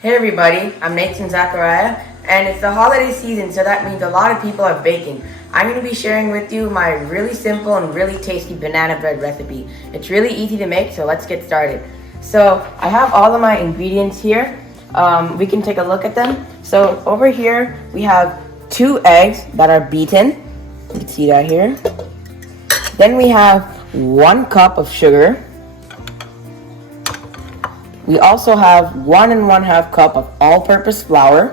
Hey everybody, I'm Nathan Zachariah, and it's the holiday season, so that means a lot of people are baking. I'm going to be sharing with you my really simple and really tasty banana bread recipe. It's really easy to make, so let's get started. So I have all of my ingredients here. We can take a look at them. So over here we have 2 eggs that are beaten. You can see that here. Then we have 1 cup of sugar. We also have 1 1/2 cup of all-purpose flour.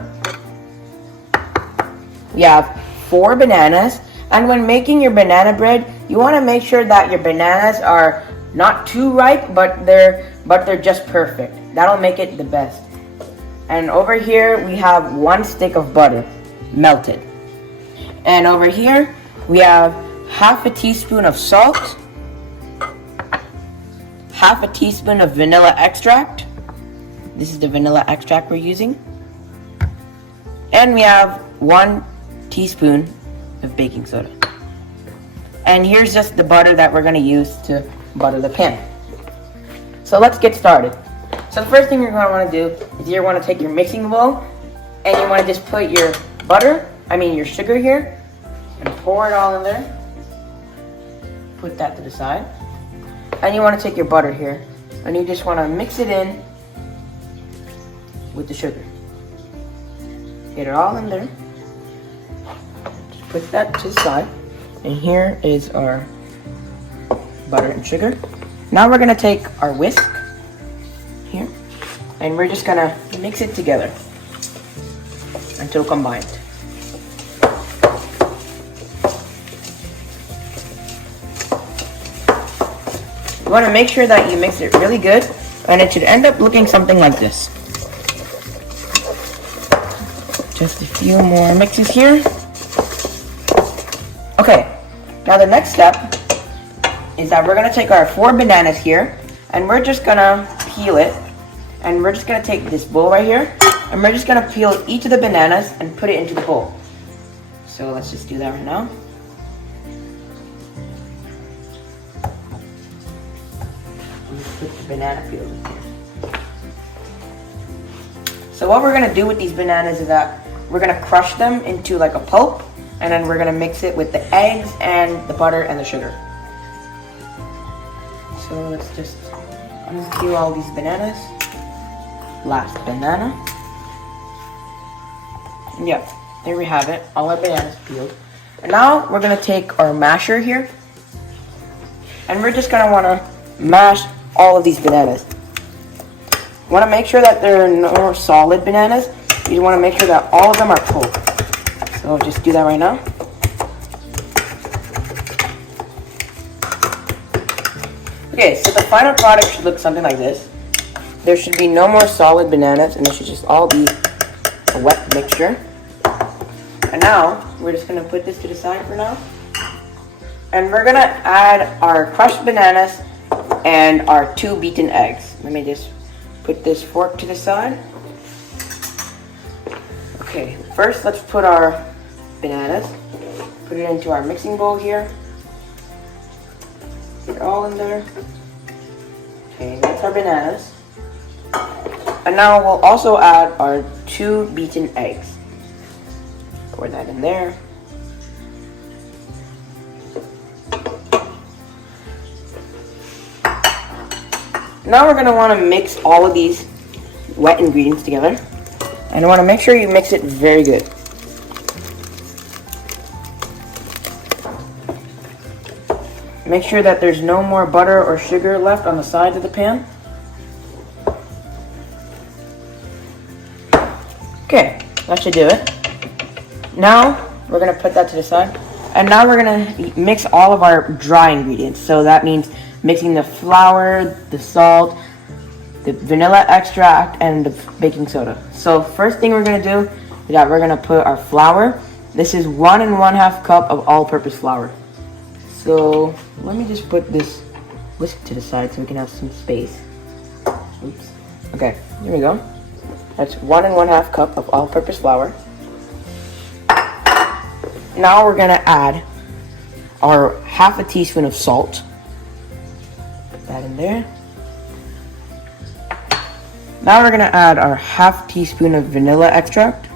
We have 4 bananas. And when making your banana bread, you want to make sure that your bananas are not too ripe, but they're just perfect. That'll make it the best. And over here we have 1 stick of butter, melted. And over here we have 1/2 teaspoon of salt, 1/2 teaspoon of vanilla extract. This is the vanilla extract we're using. And we have 1 teaspoon of baking soda. And here's just the butter that we're going to use to butter the pan. So let's get started. So the first thing you're going to want to do is you want to take your mixing bowl and you want to just put your your sugar here and pour it all in there. Put that to the side. And you want to take your butter here and you just want to mix it in with the sugar. Get it all in there. Just put that to the side. And here is our butter and sugar. Now we're gonna take our whisk here and we're just gonna mix it together until combined. You wanna make sure that you mix it really good, and it should end up looking something like this. Just a few more mixes here. Okay, now the next step is that we're gonna take our 4 bananas here and we're just gonna peel it. And we're just gonna take this bowl right here and we're just gonna peel each of the bananas and put it into the bowl. So let's just do that right now. Put the banana peels in here. So what we're gonna do with these bananas is that we're gonna crush them into like a pulp, and then we're gonna mix it with the eggs and the butter and the sugar. So let's just unpeel all these bananas. Last banana. Yeah, there we have it. All our bananas peeled. And now we're gonna take our masher here, and we're just gonna wanna mash all of these bananas. You wanna make sure that there are no solid bananas. You wanna make sure that all of them are full. So just do that right now. Okay, so the final product should look something like this. There should be no more solid bananas, and it should just all be a wet mixture. And now, we're just gonna put this to the side for now. And we're gonna add our crushed bananas and our 2 beaten eggs. Let me just put this fork to the side. Okay, first let's put our bananas. Put it into our mixing bowl here. Put it all in there. Okay, that's our bananas. And now we'll also add our 2 beaten eggs. Pour that in there. Now we're going to want to mix all of these wet ingredients together. And you want to make sure you mix it very good. Make sure that there's no more butter or sugar left on the sides of the pan. Okay, that should do it. Now we're going to put that to the side. And now we're going to mix all of our dry ingredients. So that means mixing the flour, the salt, the vanilla extract, and the baking soda. So first thing we're going to do is that we're going to put our flour. This is 1 1/2 cup of all-purpose flour. So let me just put this whisk to the side so we can have some space. Oops. Okay, here we go. That's 1 1/2 cup of all-purpose flour. Now we're gonna add our 1/2 teaspoon of salt. Put that in there. Now we're gonna add our half teaspoon of vanilla extract.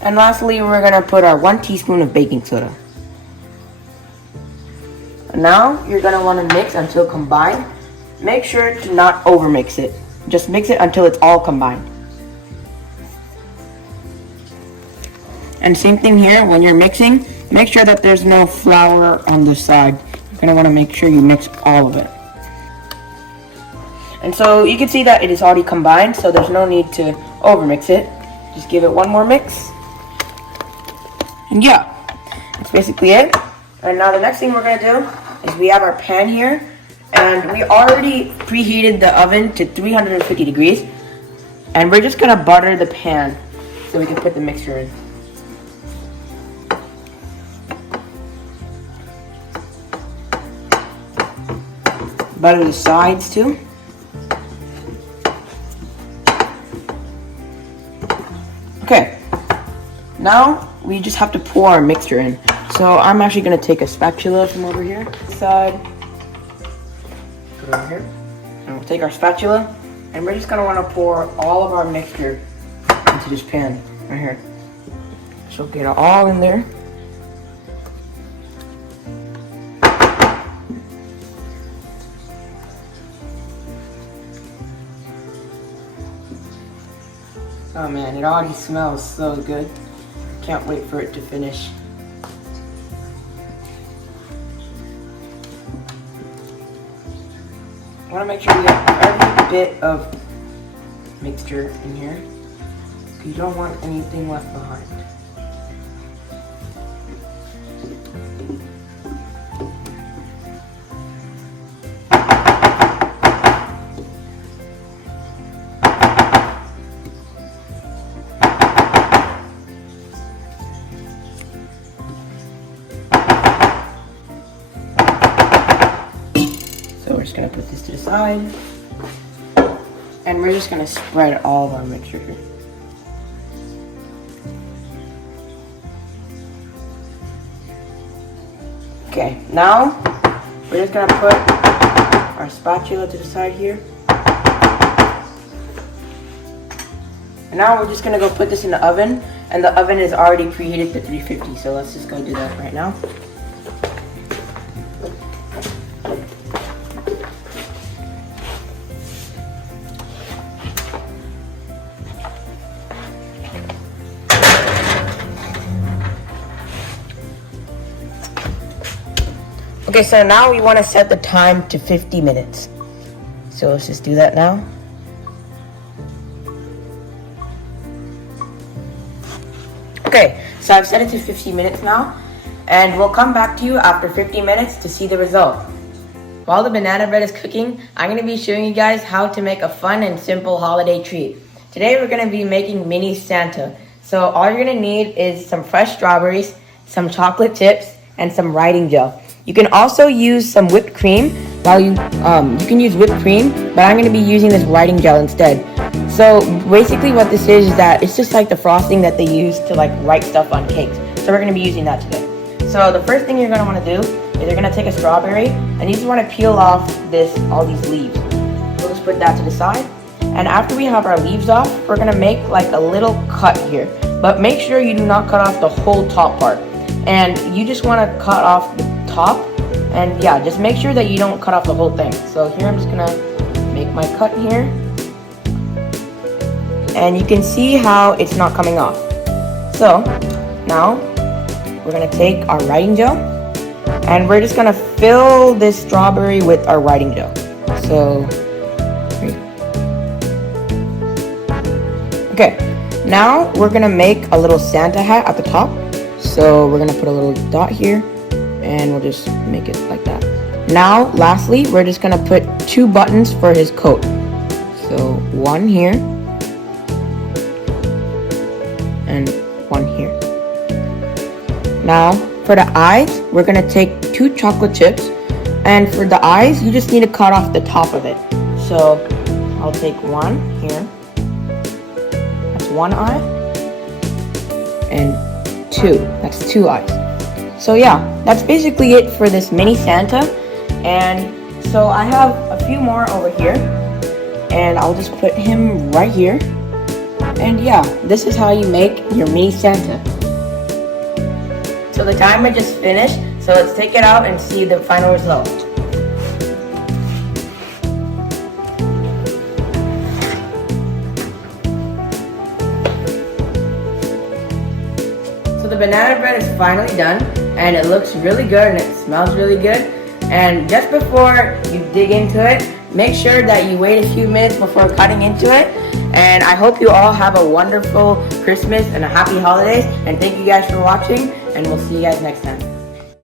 And lastly, we're gonna put our 1 teaspoon of baking soda. Now you're gonna wanna mix until combined. Make sure to not overmix it. Just mix it until it's all combined. And same thing here, when you're mixing, make sure that there's no flour on the side. You're gonna wanna make sure you mix all of it. And so you can see that it is already combined, so there's no need to overmix it. Just give it one more mix. And yeah, that's basically it. And now the next thing we're gonna do is we have our pan here, and we already preheated the oven to 350 degrees. And we're just gonna butter the pan so we can put the mixture in. Butter the sides too. Okay, now we just have to pour our mixture in. So I'm actually gonna take a spatula from over here, side, put it over here, and we'll take our spatula, and we're just gonna wanna pour all of our mixture into this pan right here. So get it all in there. Oh man, it already smells so good. Can't wait for it to finish. I want to make sure you get every bit of mixture in here. You don't want anything left behind. So we're just gonna put this to the side, and we're just gonna spread all of our mixture here. Okay, now we're just gonna put our spatula to the side here. And now we're just gonna go put this in the oven, and the oven is already preheated to 350, so let's just go do that right now. Okay, so now we want to set the time to 50 minutes. So let's just do that now. Okay, so I've set it to 50 minutes now, and we'll come back to you after 50 minutes to see the result. While the banana bread is cooking, I'm going to be showing you guys how to make a fun and simple holiday treat. Today we're going to be making mini Santa. So all you're going to need is some fresh strawberries, some chocolate chips, and some writing gel. You can also use some whipped cream. You can use whipped cream, but I'm going to be using this writing gel instead. So basically what this is that it's just like the frosting that they use to like write stuff on cakes. So we're going to be using that today. So the first thing you're going to want to do is you're going to take a strawberry, and you just want to peel off all these leaves. We'll just put that to the side. And after we have our leaves off, we're going to make like a little cut here. But make sure you do not cut off the whole top part. And you just want to cut off the top, and yeah, just make sure that you don't cut off the whole thing. So here I'm just gonna make my cut here, and you can see how it's not coming off. So now we're gonna take our writing gel, and we're just gonna fill this strawberry with our writing gel. So okay, now we're gonna make a little Santa hat at the top. So we're gonna put a little dot here, and we'll just make it like that. Now, lastly, we're just gonna put 2 buttons for his coat. So one here, and one here. Now, for the eyes, we're gonna take 2 chocolate chips, and for the eyes, you just need to cut off the top of it. So I'll take one here. That's one eye, and 2. That's 2 eyes. So yeah, that's basically it for this mini Santa. And So I have a few more over here, and I'll just put him right here. And yeah, this is how you make your mini Santa. So the timer just finished, so let's take it out and see the final result. So the banana bread is finally done, and it looks really good and it smells really good. And just before you dig into it, make sure that you wait a few minutes before cutting into it. And I hope you all have a wonderful Christmas and a happy holidays. And thank you guys for watching, and we'll see you guys next time.